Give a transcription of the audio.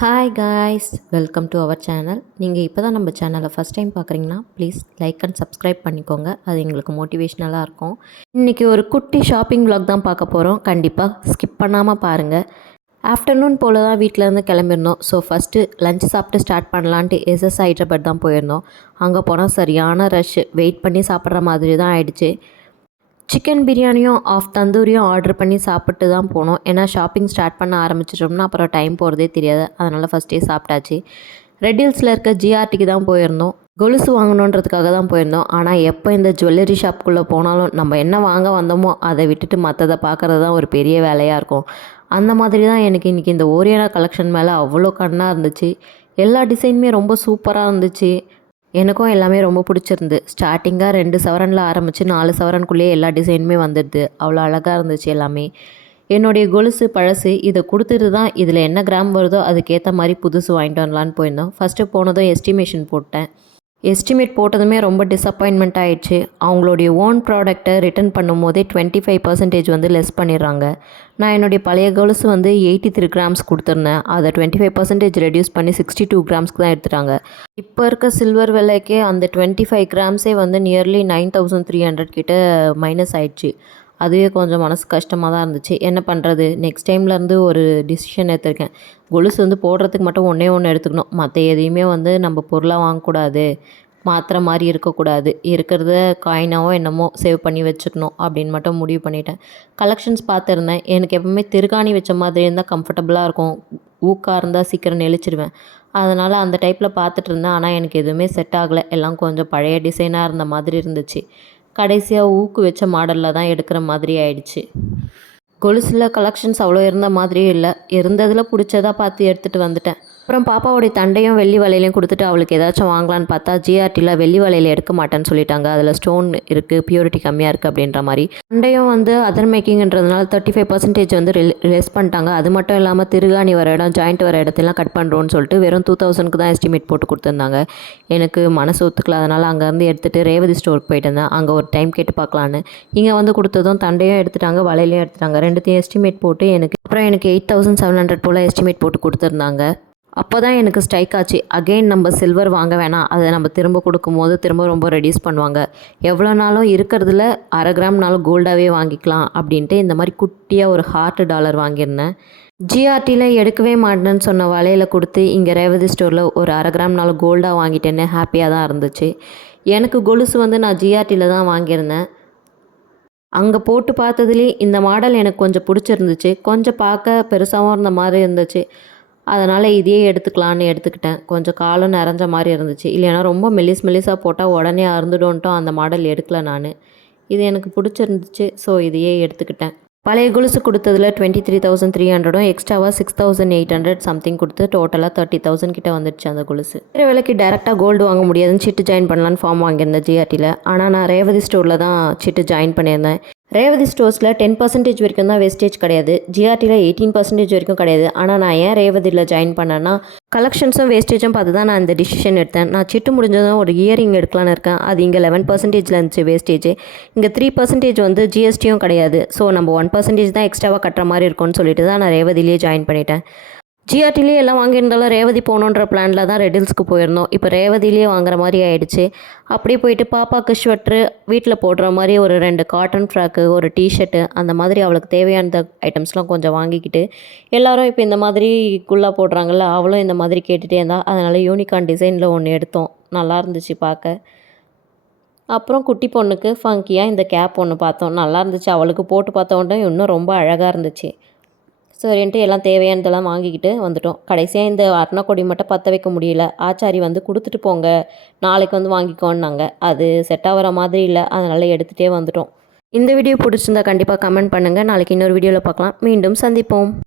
Hi guys, welcome to our channel. நீங்கள் இப்போ தான் நம்ம சேனலை ஃபஸ்ட் டைம் பார்க்குறீங்கன்னா ப்ளீஸ் லைக் அண்ட் சப்ஸ்கிரைப் பண்ணிக்கோங்க. அது எங்களுக்கு மோட்டிவேஷ்னலாக இருக்கும். இன்றைக்கி ஒரு குட்டி ஷாப்பிங் விலாக் தான் பார்க்க போகிறோம். கண்டிப்பாக ஸ்கிப் பண்ணாமல் பாருங்கள். ஆஃப்டர்நூன் போல் தான் வீட்டிலேருந்து கிளம்பிருந்தோம். ஸோ ஃபஸ்ட்டு லஞ்ச் சாப்பிட்டு ஸ்டார்ட் பண்ணலான்ட்டு எஸ்எஸ் ஹைதராபாத் தான் போயிருந்தோம். அங்கே போனால் சரியான ரஷ், வெயிட் பண்ணி சாப்பிட்ற மாதிரி தான் ஆயிடுச்சு. சிக்கன் பிரியாணியும் ஆஃப் தந்தூரியும் ஆர்டர் பண்ணி சாப்பிட்டு தான் போனோம். ஏன்னா ஷாப்பிங் ஸ்டார்ட் பண்ண ஆரம்பிச்சிட்டோம்னா அப்புறம் டைம் போகிறதே தெரியாது. அதனால் ஃபஸ்ட்டே சாப்பிட்டாச்சு. ரெட் ஹில்ஸில் இருக்க ஜிஆர்டிக்கு தான் போயிருந்தோம். கொலுசு வாங்கணுன்றதுக்காக தான் போயிருந்தோம். ஆனால் எப்போ இந்த ஜுவல்லரி ஷாப்புக்குள்ளே போனாலும் நம்ம என்ன வாங்க வந்தோமோ அதை விட்டுட்டு மற்றதை பார்க்குறது தான் ஒரு பெரிய வேலையாக இருக்கும். அந்த மாதிரி தான் எனக்கு இன்றைக்கி இந்த ஓரியானா கலெக்ஷன் மேலே அவ்வளோ கண்ணாக இருந்துச்சு. எல்லா டிசைனுமே ரொம்ப சூப்பராக இருந்துச்சு. எனக்கும் எல்லாமே ரொம்ப பிடிச்சிருந்து. ஸ்டார்டிங்காக 2 சவரனில் ஆரம்பித்து 4 சவரனுக்குள்ளேயே எல்லா டிசைனுமே வந்துடுது. அவ்வளோ அழகாக இருந்துச்சு எல்லாமே. என்னுடைய கொலுசு பழசு, இதை கொடுத்துட்டு தான் இதில் என்ன கிராம் வருதோ அதுக்கேற்ற மாதிரி புதுசு வாங்கிட்டு வரலான்னு போயிருந்தோம். ஃபஸ்ட்டு போனதும் எஸ்டிமேஷன் போட்டேன். எஸ்டிமேட் போட்டதுமே ரொம்ப டிசப்பாயின்மெண்ட் ஆகிடுச்சு. அவங்களுடைய ஓன் ப்ராடக்டை ரிட்டர்ன் பண்ணும்போதே 25% வந்து லெஸ் பண்ணிடுறாங்க. நான் என்னுடைய பழைய கொலுசு வந்து 83 கிராம்ஸ் கொடுத்துருந்தேன். அதை 25% ரெடியூஸ் பண்ணி 62 கிராம்ஸ்க்கு தான் எடுத்துட்டாங்க. இப்போ இருக்க சில்வர் விலைக்கே அந்த 25 கிராம்ஸே வந்து நியர்லி 9300 கிட்ட மைனஸ் ஆயிடுச்சு. அதுவே கொஞ்சம் மனசு கஷ்டமாக தான் இருந்துச்சு. என்ன பண்ணுறது, நெக்ஸ்ட் டைம்லேருந்து ஒரு டிசிஷன் எடுத்திருக்கேன். கொலுசு வந்து போடுறதுக்கு மட்டும் ஒன்றே ஒன்று எடுத்துக்கணும். மற்ற எதையுமே வந்து நம்ம பொருளாக வாங்கக்கூடாது, மாற்றுற மாதிரி இருக்கக்கூடாது. இருக்கிறத காயினாவோ என்னமோ சேவ் பண்ணி வச்சுக்கணும் அப்படின்னு மட்டும் முடிவு பண்ணிட்டேன். கலெக்ஷன்ஸ் பார்த்துருந்தேன். எனக்கு எப்பவுமே திருகாணி வச்ச மாதிரி இருந்தால் கம்ஃபர்டபுளாக இருக்கும். ஊக்காக இருந்தால் சீக்கிரம் நெளிச்சிடுவேன். அதனால் அந்த டைப்பில் பார்த்துட்டு இருந்தேன். ஆனால் எனக்கு எதுவுமே செட் ஆகலை. எல்லாம் கொஞ்சம் பழைய டிசைனாக இருந்த மாதிரி இருந்துச்சு. கடைசியாக ஊக்கு வச்ச மாடலில் தான் எடுக்கிற மாதிரி ஆயிடுச்சு. கொலுசில் கலெக்ஷன்ஸ் அவ்வளோ இருந்த மாதிரியும் இல்லை. இருந்ததில் பிடிச்சதாக பார்த்து எடுத்துகிட்டு வந்துட்டேன். அப்புறம் பாப்பாவுடைய தண்டையும் வெள்ளி வளையலையும் கொடுத்துட்டு அவளுக்கு ஏதாச்சும் வாங்கலான்னு பார்த்தா ஜிஆர்டியில் வெள்ளி வளையல் எடுக்க மாட்டேன்னு சொல்லிட்டாங்க. அதில் ஸ்டோன் இருக்குது, பியூரிட்டி கம்மியாக இருக்குது அப்படின்ற மாதிரி. தண்டையும் வந்து அதர் மேக்கிங்ன்றதுனால 35% வந்து லெஸ் பண்ணிட்டாங்க. அது மட்டும் இல்லாமல் திருகாணி வர இடம், ஜாயிண்ட் வர இடத்தெல்லாம் கட் பண்ணுறோன்னு சொல்லிட்டு வெறும் 2000க்கு தான் எஸ்டிமேட் போட்டு கொடுத்துருந்தாங்க. எனக்கு மனசு ஒத்துக்கல. அதனால் அங்கேருந்து எடுத்துகிட்டு ரேவதி ஸ்டோருக்கு போயிட்டு இருந்தேன். அங்கே ஒரு டைம் கேட்டு பார்க்கலான்னு. இங்கே வந்து கொடுத்ததும் தண்டையும் எடுத்துட்டாங்க, வளையலையும் எடுத்துட்டாங்க. ரெண்டுத்தையும் எஸ்டிமேட் போட்டு எனக்கு 8700 போல் எஸ்டிமேட் போட்டு கொடுத்துருந்தாங்க. அப்போ தான் எனக்கு ஸ்ட்ரைக் ஆச்சு. அகெயின் நம்ம சில்வர் வாங்க வேணாம், அதை நம்ம திரும்ப கொடுக்கும்போது திரும்ப ரொம்ப ரெடியூஸ் பண்ணுவாங்க. எவ்வளோ நாளும் இருக்கிறதுல அரை கிராம்னாலும் கோல்டாகவே வாங்கிக்கலாம் அப்படின்ட்டு இந்த மாதிரி குட்டியாக ஒரு ஹார்ட் டாலர் வாங்கியிருந்தேன். ஜிஆர்டியில் எடுக்கவே மாட்டேன்னு சொன்ன வலையில் கொடுத்து இங்கே ரேவதி ஸ்டோரில் ஒரு அரை கிராம்னாலும் கோல்டாக வாங்கிட்டேன்னு ஹாப்பியாக தான் இருந்துச்சு. எனக்கு கொலுசு வந்து நான் ஜிஆர்டியில் தான் வாங்கியிருந்தேன். அங்கே போட்டு பார்த்ததுலேயே இந்த மாடல் எனக்கு கொஞ்சம் பிடிச்சிருந்துச்சு. கொஞ்சம் பார்க்க பெருசாகவும் இருந்த மாதிரி இருந்துச்சு. அதனால் இதையே எடுத்துக்கலான்னு எடுத்துக்கிட்டேன். கொஞ்சம் காலம் நிறைஞ்ச மாதிரி இருந்துச்சு. இல்லைன்னா ரொம்ப மெல்லிஸாக போட்டால் உடனே அறுந்துடும்ன்ட்டும் அந்த மாடல் எடுக்கல நான். இது எனக்கு பிடிச்சிருந்துச்சு. ஸோ இதையே எடுத்துக்கிட்டேன். பழைய கொலுசு கொடுத்ததில் 23,300 எக்ஸ்ட்ராவாக 6,800 சம்திங் கொடுத்து டோட்டலாக 30,000 கிட்ட வந்துடுச்சு அந்த கொலுசு. வேறு விலைக்கு டேரெக்டாக கோல்டு வாங்க முடியாதுன்னு சிட்டு ஜாயின் பண்ணலான்னு ஃபார்ம் வாங்கியிருந்தேன் ஜிஆர்டியில். ஆனால் நான் ரேவதி ஸ்டோரில் தான் சிட்டு ஜாயின் பண்ணியிருந்தேன். ரேவதி ஸ்டோர்ஸில் 10% வரைக்கும் தான் வேஸ்டேஜ் கிடையாது. ஜிஆர்டியில் 18% வரைக்கும் கிடையாது. ஆனால் நான் ஏன் ரேவதியில் ஜாயின் பண்ணேன்னா கலெக்ஷன்ஸும் வேஸ்டேஜும் பார்த்து தான் நான் இந்த டிசிஷன் எடுத்தேன். நான் சிட்டு முடிஞ்சதும் ஒரு இயரிங் எடுக்கலான்னு இருக்கேன். அது இங்கே 11% இருந்துச்சு வேஸ்டேஜ். இங்கே 3% வந்து ஜிஎஸ்டியும் கிடையாது. ஸோ நம்ம 1% தான் எக்ஸ்ட்ராவாக கட்டுற மாதிரி இருக்கும்னு சொல்லிட்டு தான் நான் ரேவதிலேயே ஜாயின் பண்ணிட்டேன். ஜிஆர்டிலே எல்லாம் வாங்கியிருந்தாலும் ரேவதி போகணுன்ற பிளானில் தான் ரெட் ஹில்ஸ்க்கு போயிருந்தோம். இப்போ ரேவதிலேயே வாங்குற மாதிரி ஆகிடுச்சு. அப்படியே போயிட்டு பாப்பாவுக்கு ஸ்வெட்ரு, வீட்டில் போடுற மாதிரி ஒரு 2 காட்டன் ஃப்ராக்கு, ஒரு டிஷர்ட்டு, அந்த மாதிரி அவளுக்கு தேவையான ஐட்டம்ஸ்லாம் கொஞ்சம் வாங்கிக்கிட்டு எல்லோரும் இப்போ இந்த மாதிரி குள்ளா போடுறாங்கல்ல, அவளும் இந்த மாதிரி கேட்டுகிட்டே இருந்தால் அதனால் யூனிகார்ன் டிசைனில் ஒன்று எடுத்தோம். நல்லா இருந்துச்சு பார்க்க. அப்புறம் குட்டி பொண்ணுக்கு ஃபங்கியாக இந்த கேப் ஒன்று பார்த்தோம். நல்லா இருந்துச்சு. அவளுக்கு போட்டு பார்த்தோன்னே இன்னும் ரொம்ப அழகாக இருந்துச்சு. சரின்ட்டு எல்லாம் தேவையானதெல்லாம் வாங்கிக்கிட்டு வந்துட்டோம். கடைசியாக இந்த அர்ணக்கொடி மட்டும் பற்ற வைக்க முடியல. ஆச்சாரி வந்து கொடுத்துட்டு போங்க, நாளைக்கு வந்து வாங்கிக்கோன்னாங்க. அது செட் ஆகிற மாதிரி இல்லை. அதனால் எடுத்துகிட்டே வந்துட்டோம். இந்த வீடியோ பிடிச்சிருந்தா கண்டிப்பாக கமெண்ட் பண்ணுங்கள். நாளைக்கு இன்னொரு வீடியோவில் பார்க்கலாம். மீண்டும் சந்திப்போம்.